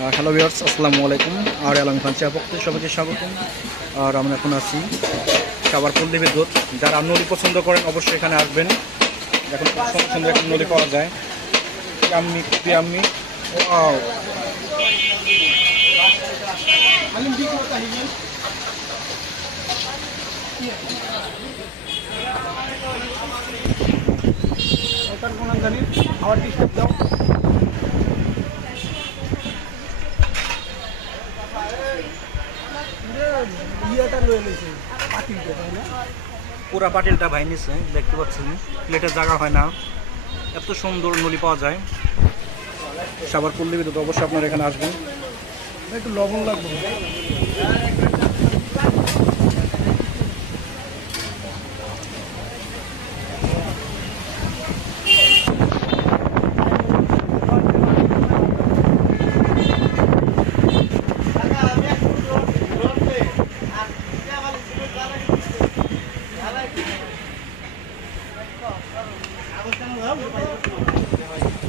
Hello viewers, আসসালামু আলাইকুম। আর আলম খান চা পক্ষে সবাইকে স্বাগতম। আর আমরা এখন আছি সাভার পল্লী বিদ্যুৎ। যারা নলি পছন্দ করেন অবশ্যই এখানে আসবেন। এখন খুব সুন্দর সুন্দর এখন নলি পাওয়া যায়। Yummy yummy, wow. আবার ডিস্টার্ব দাও। পুরা পাটিলটা ভাই নিচ্ছে, দেখতে পাচ্ছেন প্লেটের জায়গা হয় না, এত সুন্দর নলি পাওয়া যায়। সাভার পল্লী বিদ্যুৎ, অবশ্যই আপনারা এখানে আসবেন। একটু লবণ লাগবে।